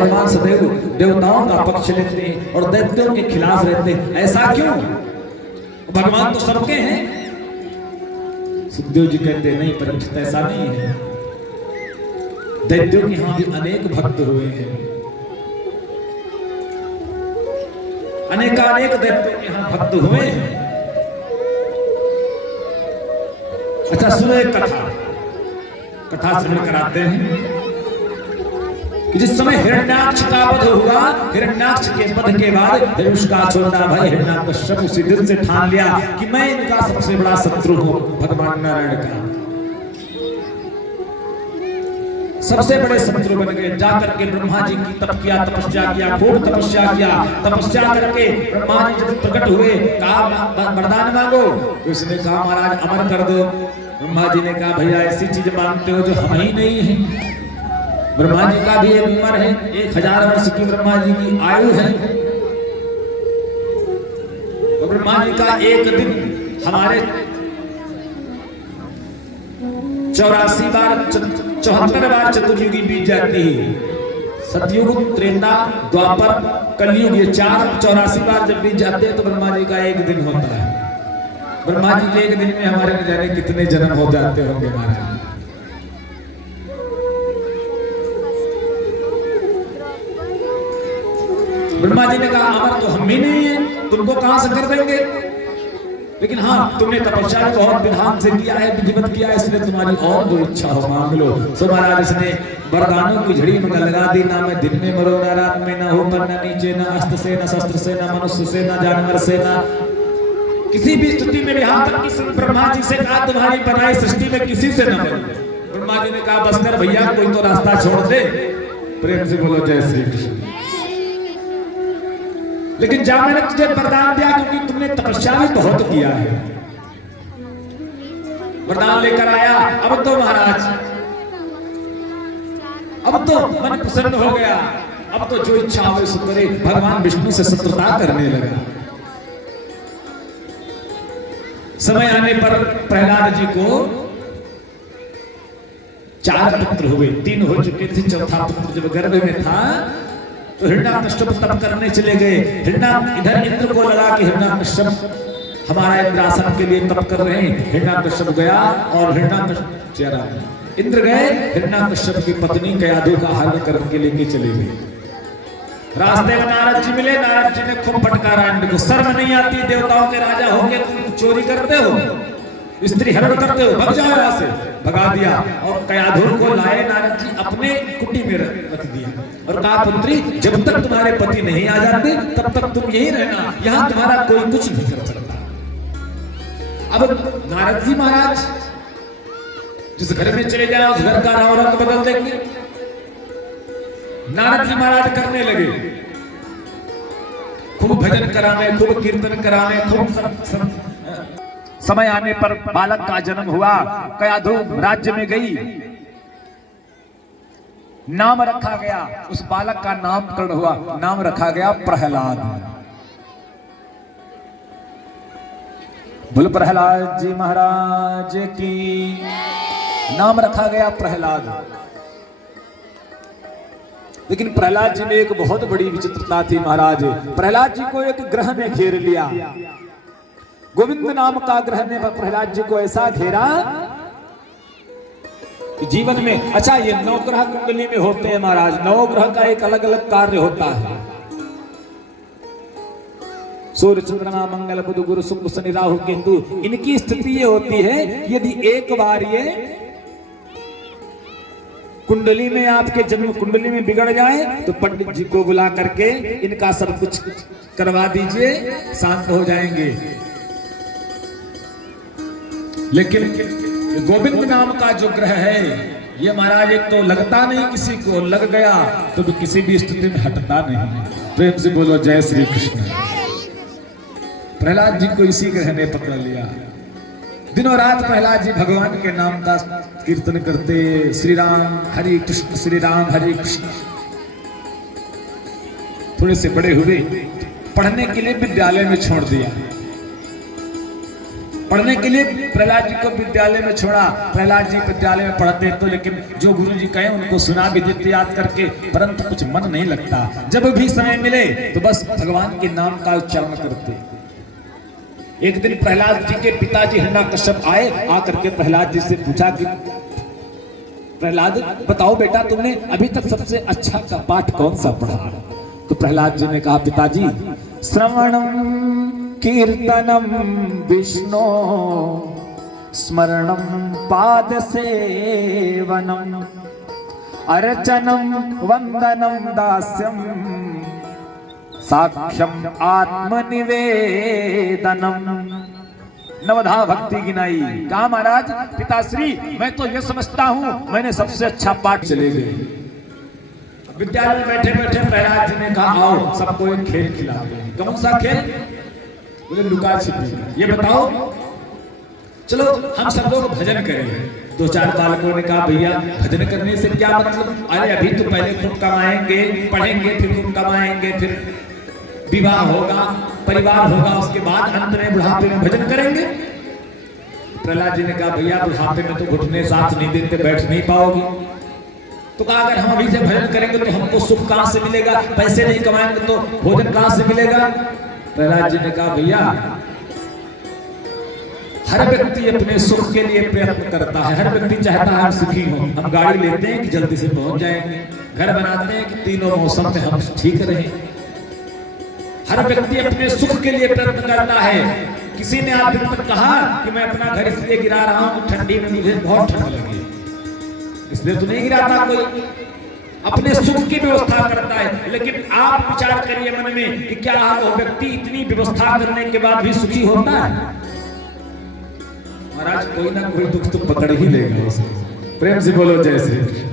भगवान सदैव देवताओं का पक्ष लेते हैं और दैत्यों के खिलाफ रहते हैं, ऐसा क्यों? भगवान तो सबके हैं। सुखदेव जी कहते नहीं परीक्षित, ऐसा नहीं है। दैत्यों के यहाँ भी अनेक भक्त हुए हैं, अनेकानेक दैत्यों के यहाँ भक्त हुए हैं। अच्छा सुनो एक कथा श्रवण कराते हैं कि जिस समय हिरण्याक्ष का वध हुआ, हिरण्याक्ष के वध के बाद उसका छोटा भाई हिरण्याकश्यप उसी दिन से ठान लिया कि मैं इनका सबसे बड़ा शत्रु हूं, भगवान नारायण का सबसे बड़े शत्रु बन गए। जाकर के ब्रह्मा जी की तपस्या किया, खूब तपस्या किया। तपस्या करके ब्रह्मा जी जब प्रकट हुए, कहा वरदान मांगो। तो उसने कहा महाराज अमर कर दो। ब्रह्मा जी ने कहा भैया ऐसी चीज मांगते हो जो हम ही नहीं है। ब्रह्मा जी का भी एक उम्र है, 1000 वर्ष की ब्रह्मा जी की आयु है। और ब्रह्मा जी का एक दिन हमारे 84 बार 74 बार चतुर्युगी बीत जाती है। सतयुग, त्रेता, द्वापर, कलयुग, ये 84 बार जब बीत जाते हैं तो ब्रह्मा जी का एक दिन होता है। ब्रह्मा जी के एक दिन में हमारे न जाने कितने जन्म हो जाते होंगे महाराज। ब्रह्मा जी ने कहा अमर तो हम भी नहीं है, तुमको कहां से कर देंगे, लेकिन हाँ तुमने तपस्या बहुत विधान से किया है, विधिवत किया है, इसलिए तुम्हारी और जो इच्छा हो मांग लो। सो महाराज इसने वरदानों की झड़ी में लगा दी, ना मैं दिन में मरो ना रात में, ना ऊपर ना नीचे, ना अस्त्र से ना शस्त्र से, ना मनुष्य से ना जानवर से, ना किसी भी स्थिति में भी। यहाँ तक कि ब्रह्मा जी से कहा तुम्हारी बनाई सृष्टि में किसी से न मरो। ब्रह्मा जी ने कहा बस कर भैया, कोई तो रास्ता छोड़ दे। प्रेम से बोलो जय श्री कृष्ण। लेकिन जा मैंने तुझे वरदान दिया क्योंकि तुमने तपस्या भी बहुत किया है। वरदान लेकर आया, अब तो महाराज अब तो मन प्रसन्न हो गया, अब तो जो इच्छा हो सो करे। भगवान विष्णु से शत्रुता करने लगा। समय आने पर प्रहलाद जी को 4 पुत्र हुए, 3 हो चुके थे, चौथा पुत्र जब गर्भ में था तो हिरण्याकश्यप तप करने चले गए। इधर इंद्र को लगा कि हिरण्याकश्यप हमारा इंद्रासन के लिए तप कर रहे हैं। हिरण्याकश्यप गया और इंद्र गए, हिरण्याकश्यप की पत्नी कयाधु का हरण करके लेके चले गए। रास्ते में नारद जी मिले, नारद जी ने खूब फटकारा इंद्र को, शर्म नहीं आती, देवताओं के राजा होंगे तुम चोरी करते हो, स्त्री हरण करते हो, भग जाओ यहाँ से। भगा दिया और कयाधु को लाए नारद जी अपने कुटी में रख दिया और कहा पुत्री जब तक तुम्हारे पति नहीं आ जाते तब तक तुम यही रहना, यहाँ तुम्हारा कोई कुछ नहीं कर सकता। अब नारद जी महाराज जिस घर में चले जाए उस घर का रंग बदल देंगे। नारद जी महाराज करने लगे, खूब भजन करावे, खूब कीर्तन करावे, खूब समय आने पर बालक का जन्म हुआ। कयाधु राज्य में गई, नाम रखा गया, उस बालक का नामकरण हुआ, नाम रखा गया प्रहलाद। बोल प्रहलाद जी महाराज की, नाम रखा गया प्रहलाद। लेकिन प्रहलाद जी में एक बहुत बड़ी विचित्रता थी महाराज। प्रहलाद जी को एक ग्रह ने घेर लिया, गोविंद नाम का ग्रह ने प्रहलाद जी को ऐसा घेरा कि जीवन में, अच्छा ये 9 ग्रह कुंडली में होते हैं महाराज, 9 ग्रह का एक अलग अलग कार्य होता है। सूर्य चंद्रमा मंगल बुध गुरु शुक्र शनि राहु केतु, इनकी स्थिति ये होती है कि यदि एक बार ये कुंडली में, आपके जन्म कुंडली में बिगड़ जाए तो पंडित जी को बुला करके इनका सब कुछ करवा दीजिए, शांत हो जाएंगे। लेकिन गोविंद नाम का जो ग्रह है ये महाराज एक तो लगता नहीं किसी को, लग गया तो किसी भी स्थिति में हटता नहीं। प्रेम से बोलो जय श्री कृष्ण। प्रहलाद जी को इसी ग्रह ने पकड़ लिया। दिनों रात प्रहलाद जी भगवान के नाम का कीर्तन करते, श्री राम हरि कृष्ण श्री राम हरि कृष्ण। थोड़े से बड़े हुए, पढ़ने के लिए विद्यालय में छोड़ दिया। पढ़ने के लिए प्रहलाद जी को विद्यालय में छोड़ा। प्रहलाद जी विद्यालय में पढ़ते तो लेकिन जो गुरु जी कहे उनको सुना भी देते याद करके, परंतु कुछ मन नहीं लगता। जब भी समय मिले तो बस भगवान के नाम का उच्चारण करते। एक दिन प्रहलाद जी के पिताजी हिरण्यकश्यप आए, आकर के प्रहलाद जी से पूछा कि प्रहलाद बताओ बेटा, तुमने अभी तक सबसे अच्छा का पाठ कौन सा पढ़ा? तो प्रहलाद जी ने कहा पिताजी, श्रवणम कीर्तनम विष्णु स्मरणम पाद सेवनम अर्चनम वंदनम दास्यम साक्ष्यम आत्मनिवेदनम। नवधा भक्ति गिनाई। कहा महाराज पिताश्री, मैं तो ये समझता हूं मैंने सबसे अच्छा पाठ। चले गए विद्यालय में बैठे बैठे प्रहलाद जी ने कहा आओ सबको एक खेल खिलाते हैं। कौन सा खेल? बोले लुका छिपी। ये बताओ, चलो हम सब लोग भजन करें। दो चार बालकों ने कहा भैया भजन करने से क्या मतलब? अरे अभी तो पहले खूब कमाएंगे, पढ़ेंगे, फिर खूब कमाएंगे, फिर विवाह होगा, परिवार होगा, उसके बाद अंत में बुढ़ापे में भजन करेंगे। प्रहलाद जी ने कहा भैया बुढ़ापे में तो घुटने साथ नहीं देते, बैठ नहीं पाओगी। तो कहा अगर हम अभी से भजन करेंगे तो हमको सुख कहां से मिलेगा? पैसे नहीं कमाएंगे तो भोजन कहां से मिलेगा? प्रहलाद जी ने कहा भैया हर व्यक्ति अपने सुख के लिए प्रयत्न करता है। हर व्यक्ति चाहता है हम सुखी हों। हम गाड़ी लेते हैं कि जल्दी से पहुंच जाएंगे, घर बनाते हैं कि तीनों मौसम में हम ठीक रहें। हर व्यक्ति अपने सुख के लिए प्रयत्न करता है। किसी ने आज दिन तक कहा कि मैं अपना घर इसलिए गिरा रहा हूं कि ठंडी में मुझे बहुत ठंड लगी, इसलिए तो नहीं गिराता। कोई अपने सुख की व्यवस्था करता है। लेकिन आप विचार करिए मन में कि क्या वो व्यक्ति इतनी व्यवस्था करने के बाद भी सुखी होता है? महाराज कोई ना कोई दुख तो पकड़ ही लेगा उसे। प्रेम से बोलो जय श्री कृष्ण।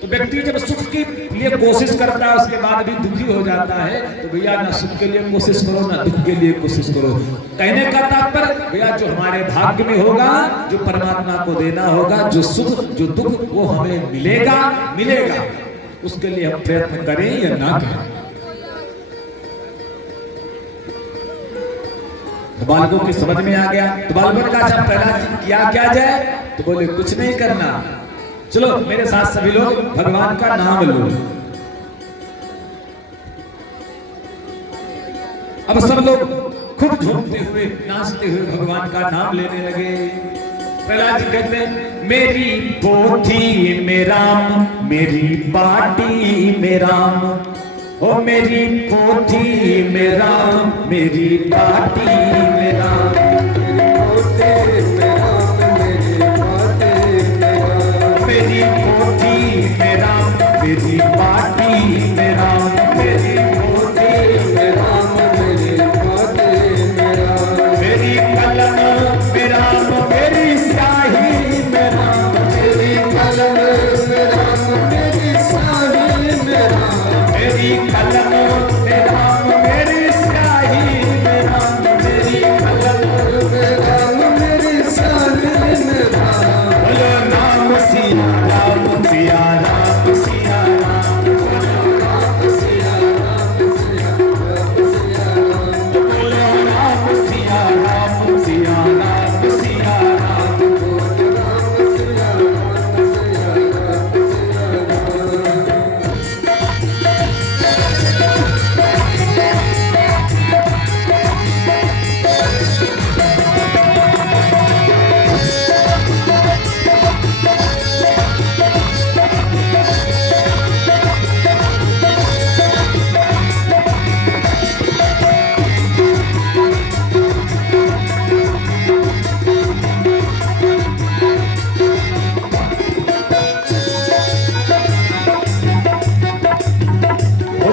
तो व्यक्ति जब सुख के लिए कोशिश करता है उसके बाद भी दुखी हो जाता है, तो भैया ना सुख के लिए कोशिश करो ना दुख के लिए कोशिश करो। कहने का तात्पर्य भैया जो हमारे भाग्य में होगा, जो परमात्मा को देना होगा, जो सुख जो दुख वो हमें मिलेगा मिलेगा, उसके लिए हम प्रयत्न करें या ना करें। तो बालकों की समझ में आ गया। तो बालकों ने कहा अच्छा प्रहलाद जी क्या जाए? तो बोले कुछ नहीं करना, चलो मेरे साथ सभी लोग भगवान का नाम लो। अब सब लोग खूब झूमते हुए नाचते हुए भगवान का नाम लेने लगे। प्रहलाद जी कहते मेरी पोथी में राम, मेरी बाटी में राम, ओ मेरी पोथी में राम, मेरी बाटी में राम, मेरी पोथी में राम, मेरी बाटी में राम, मेरी पोथी में राम, मेरी बाटी में राम, मेरी कलम में राम, मेरी स्याही में राम, मेरी कलम में राम, मेरी स्याही में राम, मेरी कलम में राम, मेरी स्याही में राम, मेरी कलम में राम, मेरी स्याही में राम। बोलो नाम सिया राम, सिया राम, सिया राम, बोलो राम सिया राम, सिया राम, सिया राम, बोलो राम सिया राम, सिया राम, सिया राम, बोलो राम सिया राम, सिया राम,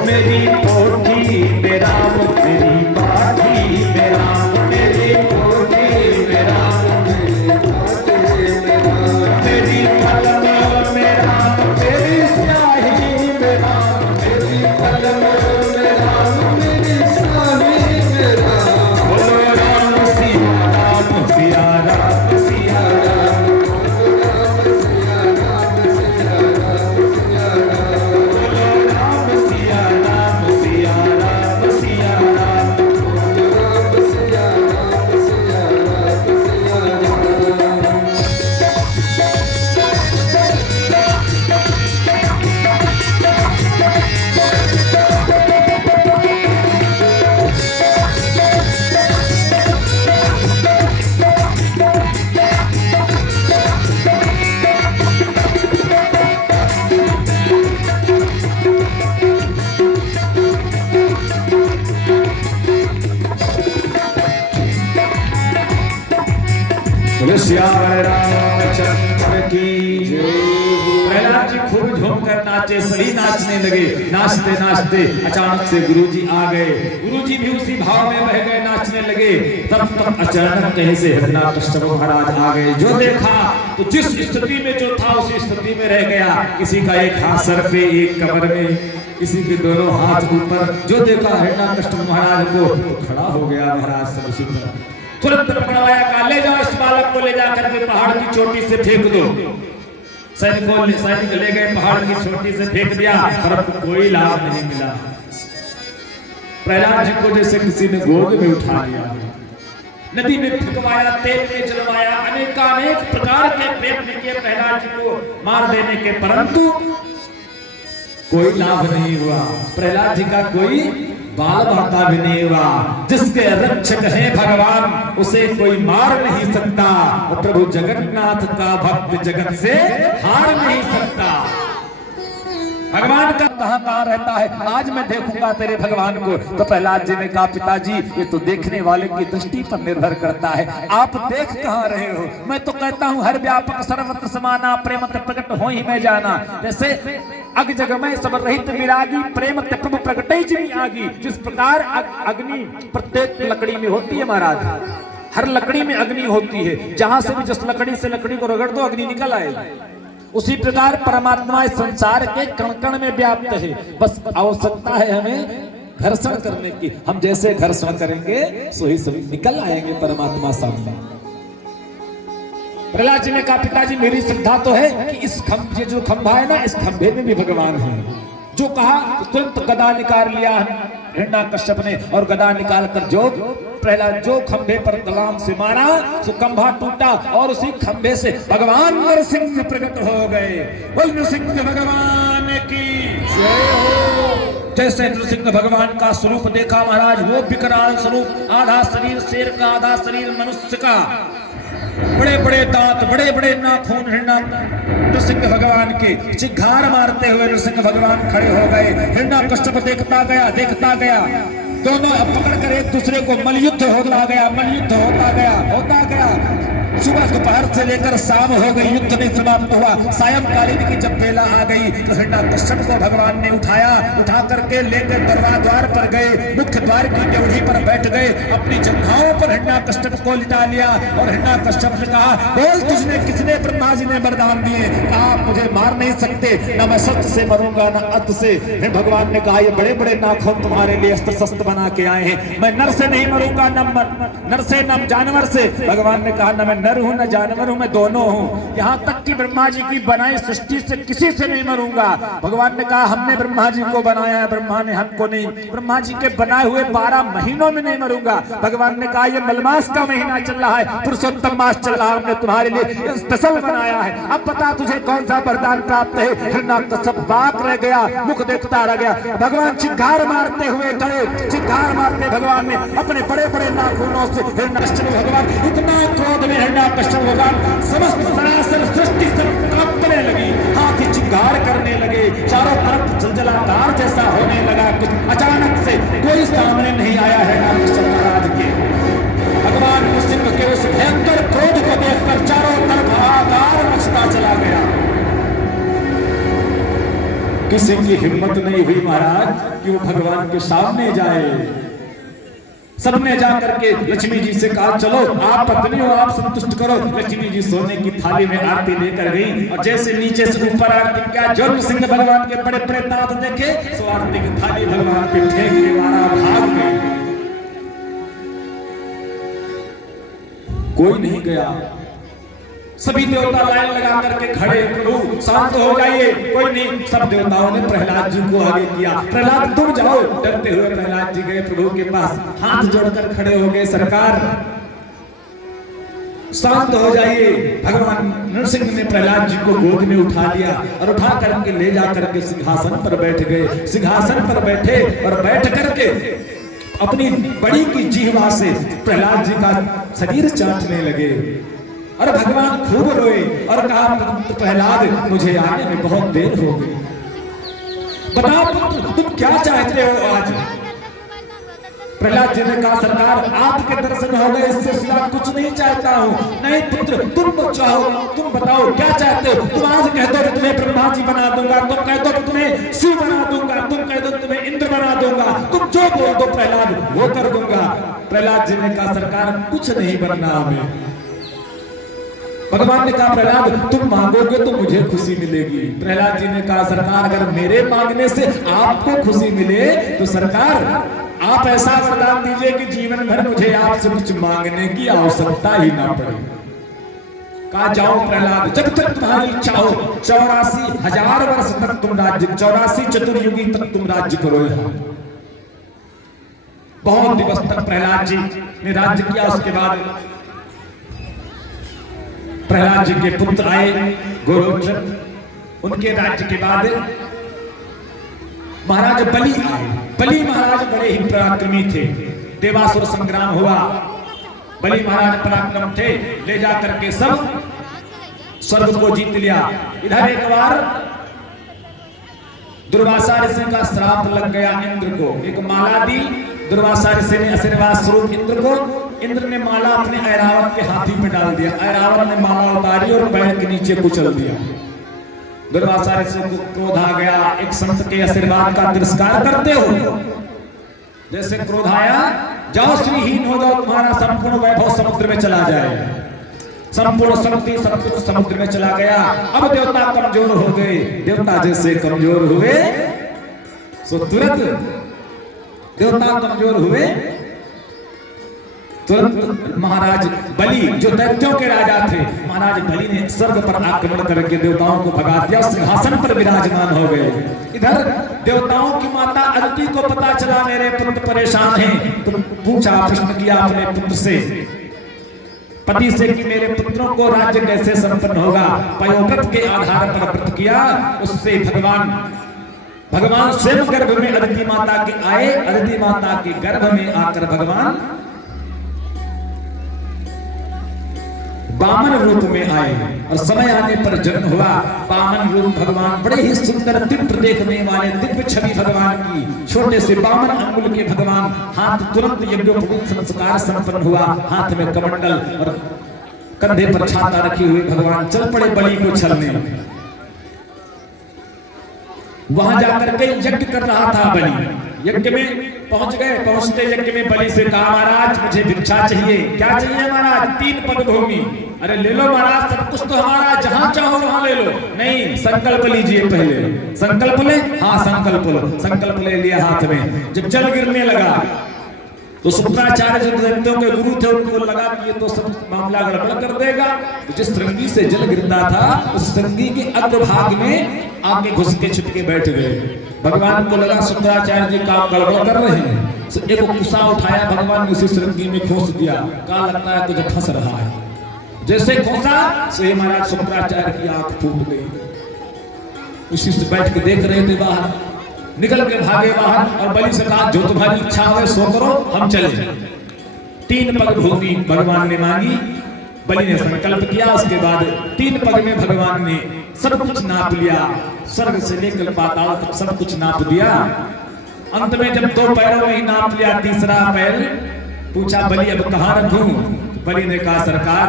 मेरी पोथी में राम, मेरी बाटी में राम, मेरी पोथी में राम, मेरी बाटी में राम, मेरी कलम में राम, मेरी स्याही में राम, मेरी कलम में राम, मेरी स्याही में राम। बोलो राम सिया राम, सिया राम, सिया राम, बोलो राम सिया राम, सिया राम, सिया राम, बोलो राम सिया राम, सियावर रामचंद्र की जय। प्रहलाद जी खूब झूम कर नाचे, सभी नाचने लगे। नाचते नाचते अचानक से गुरुजी आ गए। गुरुजी भी उसी भाव में बह गए, नाचने लगे। तब अचानक कहीं से हिरण्यकश्यप महाराज आ गए। जो देखा तो जिस स्थिति में जो था उसी स्थिति में रह गया। किसी का एक हाथ सर पे, एक कमर में, किसी के दोनों हाथ ऊपर। जो देखा हिरण्यकश्यप महाराज को तो खड़ा हो गया महाराज सब उसी तरह। तुरंत पकड़वाया, कहा ले जाओ इस बालक को, ले जाकर के पहाड़ की चोटी से फेंक दो। सैनिक ले गए, पहाड़ की चोटी से फेंक दिया, परंतु कोई लाभ नहीं मिला। प्रहलाद जी को जैसे किसी ने गोद में उठा लिया, नदी में फेंकवाया, तेल में जलवाया, अनेक प्रकार के प्रयत्न किए प्रहलाद जी को मार देने के, परंतु कोई लाभ नहीं हुआ। प्रहलाद जी का कोई बाल बांका भी नहीं हुआ। जिसके रक्षक हैं भगवान, उसे कोई मार नहीं सकता। और प्रभु जगन्नाथ का भक्त जगत से हार नहीं सकता। भगवान का कहाँ रहता है, आज मैं देखूंगा तेरे भगवान को। तो प्रहलाद जी ने कहा, पिताजी ये तो देखने वाले की दृष्टि पर निर्भर करता है, आप देख कहाँ रहे हो। मैं तो कहता हूँ हर व्यापक सर्वत्र समाना, प्रेम प्रकट हो ही मैं जाना। जैसे अग जग में सब रहित विरागी, प्रेम प्रभु प्रकट ही आगी। जिस प्रकार अग्नि प्रत्येक लकड़ी में होती है महाराज, हर लकड़ी में अग्नि होती है, जहां से भी जिस लकड़ी से लकड़ी को रगड़ दो अग्नि निकल आएगी। उसी प्रकार परमात्मा इस संसार के कण कण में व्याप्त है। बस आवश्यकता है हमें घर्षण करने की। हम जैसे घर्षण करेंगे सही सभी निकल आएंगे परमात्मा सामने। प्रहलाद जी ने कहा, पिताजी मेरी श्रद्धा तो है कि इस खंभे, जो खंभा है ना, इस खंभे में भी भगवान है। जो कहा तुरंत गदा निकाल लिया हिरण्यकश्यप ने, और गदा निकाल कर जो प्रहलाद जो खंभे पर तलाम से मारा, तो खंभा टूटा और उसी खंभे से भगवान नरसिंह प्रकट हो गए। बोल नरसिंह भगवान की जय हो। जैसे नरसिंह भगवान का स्वरूप देखा महाराज, वो विकराल स्वरूप, आधा शरीर शेर का, आधा शरीर मनुष्य का, बड़े बड़े दांत, बड़े बड़े नाखून नरसिंह भगवान के। चिघार मारते हुए नरसिंह भगवान खड़े हो गए। हिरण्यकश्यप देखता गया। दोनों पकड़ कर एक दूसरे को मलयुद्ध होता गया। सुबह दोपहर से लेकर शाम हो गई, युद्ध नहीं समाप्त हुआ। सायंकालीन की जब बेला आ गई तो हिरण्यकश्यप को भगवान ने उठा करके लेकर द्वार पर गए, मुख्य द्वार की ड्योढ़ी पर बैठ गए, अपनी जंघाओं पर हिरण्यकश्यप को लिटा लिया। और हिरण्यकश्यप ने कहा, बोल तुझने किसने ब्रह्मा जी ने वरदान दिए? कहा आप मुझे मार नहीं सकते, न मैं सत्य से मरूंगा न अत से। भगवान ने कहा, ये बड़े बड़े नाखून तुम्हारे लिए अस्त्र शस्त्र बना के आए हैं, मैं नर से नहीं मरूंगा, नर से न जानवर से। भगवान ने कहा, न मैं नर हूं न जानवर हूं, मैं दोनों हूं। यहां तक कि ब्रह्मा जी की बनाई सृष्टि से किसी से नहीं मरूंगा। भगवान ने कहा, हमने ब्रह्मा जी को बनाया है, ब्रह्मा ने हमको नहीं। ब्रह्मा जी के बनाए हुए 12 महीनों में नहीं मरूंगा। भगवान ने कहा, ये मलमास का महीना चल रहा है, पुरुषोत्तम मास चल रहा है, हमने तुम्हारे लिए स्पेशल बनाया है। अब बता तुझे कौन सा वरदान प्राप्त है? हिरण्यकश्यप बाक रह गया, मुख देखता रह गया। भगवान चिंगार मारते हुए खड़े, चिंगार मारते भगवान ने अपने बड़े बड़े नाखूनों से हिरण्यकश्यप भगवान इतना क्रोध में हिरण्यकश्यप भगवान समस्त सरासर सृष्टि से कांपने लगी, हाथी चिंगार करने लगे, चारों तरफ जलजलाकार जैसा होने लगा। कुछ अचानक से कोई सामने नहीं आया है हिरण्यकश्यप महाराज के। भगवान नरसिंह के उस भयंकर क्रोध को देखकर चारों तरफ हाहाकार मचता चला गया। किसी की हिम्मत नहीं हुई महाराज कि वो भगवान के सामने जाए। सबने जाकर के लक्ष्मी जी से कहा, चलो आप पत्नी हो, आप संतुष्ट करो। लक्ष्मी जी सोने की थाली में आरती लेकर गई, और जैसे नीचे से ऊपर आरती किया, जो नरसिंह भगवान के बड़े बड़े दांत देखे, सो आरती की थाली भगवान पे फेंक के मारा, भाग गए। कोई नहीं गया। सभी देवता लाइन लगा करके खड़े, प्रभु शांत हो जाइए, कोई नहीं। सब देवताओं ने प्रहलाद जी को आगे किया, प्रहलाद तुम जाओ। डरते हुए प्रहलाद जी गए प्रभु के पास, हाथ जोड़कर खड़े हो गए, सरकार शांत हो जाइए। भगवान नरसिंह ने प्रहलाद जी को गोद में उठा लिया और उठा करके ले जा करके सिंहासन पर बैठ गए। सिंहासन पर बैठे और बैठ करके अपनी बड़ी की जीवा से प्रहलाद जी का शरीर चाटने लगे। और भगवान खूब रोए और कहा, प्रहलाद मुझे आने में बहुत देर हो गई, बताओ तुम क्या चाहते हो आज? प्रहलाद जी ने कहा सरकार आपके दर्शन हो गए, इससे सिवा कुछ नहीं चाहता हूँ। नहीं पुत्र तुम चाहो, तुम बताओ क्या चाहते हो। तुम आज कह दो कि तुम्हें ब्रह्मा जी बना दूंगा, तुम कह दो कि तुम्हें शिव बना दूंगा, तुम कह दो तुम्हें इंद्र बना दूंगा, तुम जो बोल दो प्रहलाद वो कर दूंगा। प्रहलाद जी ने कहा सरकार कुछ नहीं बनना हमें। भगवान ने कहा प्रहलाद तुम मांगोगे तो मुझे खुशी मिलेगी। प्रहलाद जी ने कहा सरकार अगर मेरे मांगने से आपको खुशी मिले तो सरकार आप ऐसा वरदान दीजिए कि जीवन भर मुझे आपसे कुछ मांगने की आवश्यकता ही ना पड़े। कहा जाओ प्रहलाद जब तक तुम्हारी इच्छा हो 84,000 वर्ष तक तुम राज्य, 84 चतुर्युगी तक तुम राज्य करो। बहुत दिवस तक प्रहलाद जी ने राज्य किया। उसके बाद प्रहलाद जी के पुत्र आए गोरोचन, उनके राज्य के बाद महाराज बलि आए। बलि महाराज बड़े ही पराक्रमी थे। देवासुर संग्राम हुआ, बलि महाराज पराक्रम थे, ले जा करके सब स्वर्ग को जीत लिया। इधर एक बार दुर्वासा ऋषि का श्राप लग गया इंद्र को। एक माला दी दुर्वासा ऋषि ने आशीर्वाद स्वरूप इंद्र को। इंद्र ने माला अपने ऐरावत के हाथी में डाल दिया। ऐरावत ने माला उतारी और पैर के नीचे कुचल दिया। दुर्वासा ऋषि को क्रोध आ गया। एक संत के आशीर्वाद का तिरस्कार करते हो, जैसे क्रोध आया जाओ श्रीहीन हो जाओ, तुम्हारा संपूर्ण वैभव समुद्र में चला जाए। संपूर्ण शक्ति सब कुछ समुद्र में चला गया। अब देवता कमजोर हो गए। देवता जैसे कमजोर हुए सो तुरंत देवता कमजोर हुए, तुरंत महाराज बलि जो दैत्यों के राजा थे, महाराज बलि ने स्वर्ग पर आक्रमण करके देवताओं को भगा दिया, सिंहासन पर विराजमान हो गए। इधर देवताओं की माता अदिति को पता चला मेरे पुत्र परेशान हैं, तो पूछा, प्रश्न किया अपने पुत्र से, पति से कि मेरे पुत्रों को राज्य कैसे संपन्न होगा। पयोव्रत के आधार पर व्रत किया। उससे भगवान स्वयं गर्भ में अदिति माता के आए। अदिति माता के गर्भ में आकर भगवान वामन रूप में आए और समय आने पर जन्म हुआ। वामन रूप भगवान बड़े ही सुंदर दिव्य देखने वाले, दिव्य छवि भगवान की, छोटे से 52 अंगुल के भगवान। हाथ तुरंत यज्ञोपवीत संस्कार संपन्न हुआ। हाथ में कमंडल और कंधे पर छाता रखे हुए भगवान चल पड़े बलि को छलने। वहां जाकर के यज्ञ कर रहा था बलि। यज्ञ में पहुंच गए। पहुंचते यज्ञ में बलि से कहा महाराज मुझे भिक्षा चाहिए। क्या चाहिए महाराज? 3 पग भूमि। अरे ले लो महाराज, सब कुछ तो हमारा, जहां चाहो वहां ले लो। नहीं, संकल्प लीजिए पहले। संकल्प ले? हाँ संकल्प लो। संकल्प ले लिया हाथ में। जब जल गिरने लगा तो शुक्राचार्य जो दैत्यों के गुरु थे उनको लगा कि ये तो सब मामला गड़बड़ कर देगा। तो जिस श्रृंगी से जल गिरता था उस श्रृंगी के अग्रभाग में आके घुस के छिप के बैठ गए। भगवान को लगा शुक्राचार्य जी काम गड़बड़ कर रहे हैं। तो एक कुसा उठाया, भगवान ने उसी श्रृंगी में खोस दिया। कहा लगता है तुझे फंस रहा है। जैसे खोसा से महाराज शुक्राचार्य की आंख फूट गई। उसी से बैठ के देख रहे थे बाहर, निकल के भागे बाहर और बलि से कहा जो तुम्हारी इच्छा हो सो करो, हम चले। 3 पग भूमि भगवान ने मांगी। बलि ने संकल्प किया। उसके बाद 3 पग में भगवान ने सब कुछ नाप लिया। स्वर्ग से लेकर पाताल तक सब कुछ नाप दिया। अंत में जब 2 पैरों में ही नाप लिया, तीसरा पैर पूछा बलि अब कहाँ रखूं? बलि ने कहा सरकार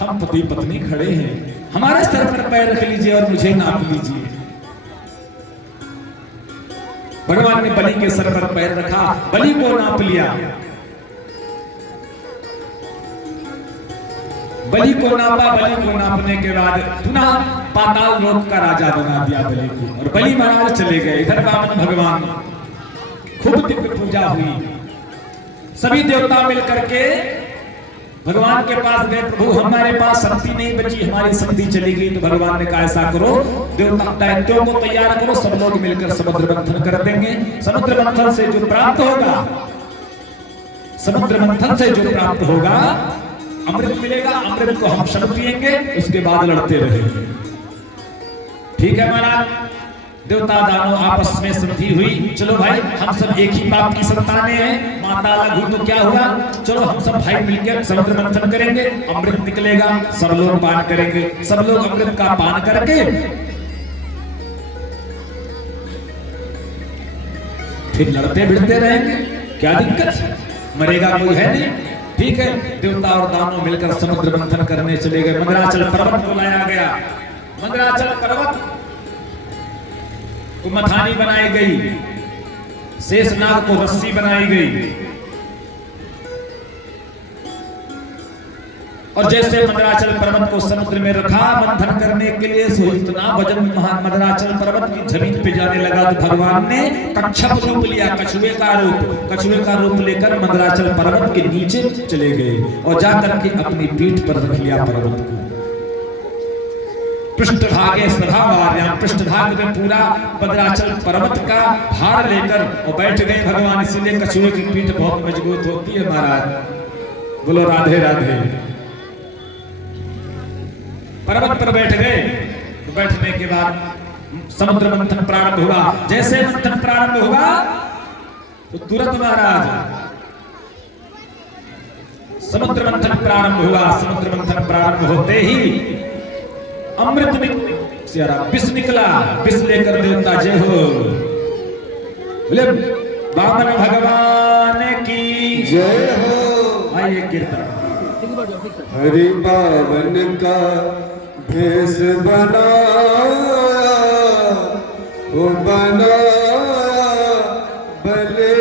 हम पति पत्नी खड़े हैं, हमारे सर पर पैर रख लीजिए और मुझे नाप लीजिए। भगवान ने बलि के सर पर पैर रखा, बलि को नाप लिया। बलि को नापा। बलि को नापने के बाद पुनः पाताल लोक का राजा बना दिया बलि को और बलि महाराज चले गए। इधर वामन भगवान, खूब दिव्य पूजा हुई। सभी देवता मिलकर के भगवान के पास गए, प्रभु हमारे पास शक्ति नहीं बची, हमारी शक्ति चली गई। तो भगवान ने कहा ऐसा करो, देवता दैत्यों को तैयार करो, सब लोग मिलकर समुद्र मंथन कर देंगे। समुद्र मंथन से जो प्राप्त होगा, समुद्र मंथन से जो प्राप्त होगा अमृत मिलेगा। अमृत को हम सब पिएंगे, उसके बाद लड़ते रहेंगे। ठीक है महाराज। देवता दानव आपस में संधि हुई। चलो भाई हम सब एक ही बाप की संतानें हैं, माता अलग हुई तो क्या हुआ, चलो हम सब भाई मिलकर समुद्र मंथन करेंगे, अमृत निकलेगा, सब लोग पान करेंगे। सब लोग अमृत का पान करके फिर लड़ते भिड़ते रहेंगे, क्या दिक्कत है। मरेगा कोई है नहीं। ठीक है, देवता और दानव मिलकर समुद्र मंथन करने चले गए। मंदराचल पर्वत को लाया गया। मंदराचल पर्वत को मथानी बनाई गई, शेषनाग को रस्सी बनाई गई, और जैसे मंदराचल पर्वत को समुद्र में रखा मंथन करने के लिए, सो इतना वजन महान मंदराचल पर्वत की जमीन पे जाने लगा तो भगवान ने कच्छप रूप लिया, कछुए का रूप लेकर मंदराचल पर्वत के नीचे चले गए और जाकर के अपनी पीठ पर रख लिया पर्वत को। पृष्ठभागे सभावार्यां, पृष्ठभाग में पूरा मंदराचल पर्वत का भार लेकर और बैठ गए भगवान। इसीलिए कछुए की पीठ बहुत मजबूत होती है महाराज। बोलो राधे राधे। पर्वत पर बैठ गए तो बैठने के बाद समुद्र मंथन प्रारंभ हुआ। जैसे मंथन प्रारंभ हुआ तो तुरंत महाराज समुद्र मंथन प्रारंभ हुआ। समुद्र मंथन प्रारंभ होते ही अमृत विष निकला। विष लेकर देवता जय हो। बोले वामन भगवान की जय हो। आइए कीर्तन। हरि पावन का भेष बनाया, वो बनाया बले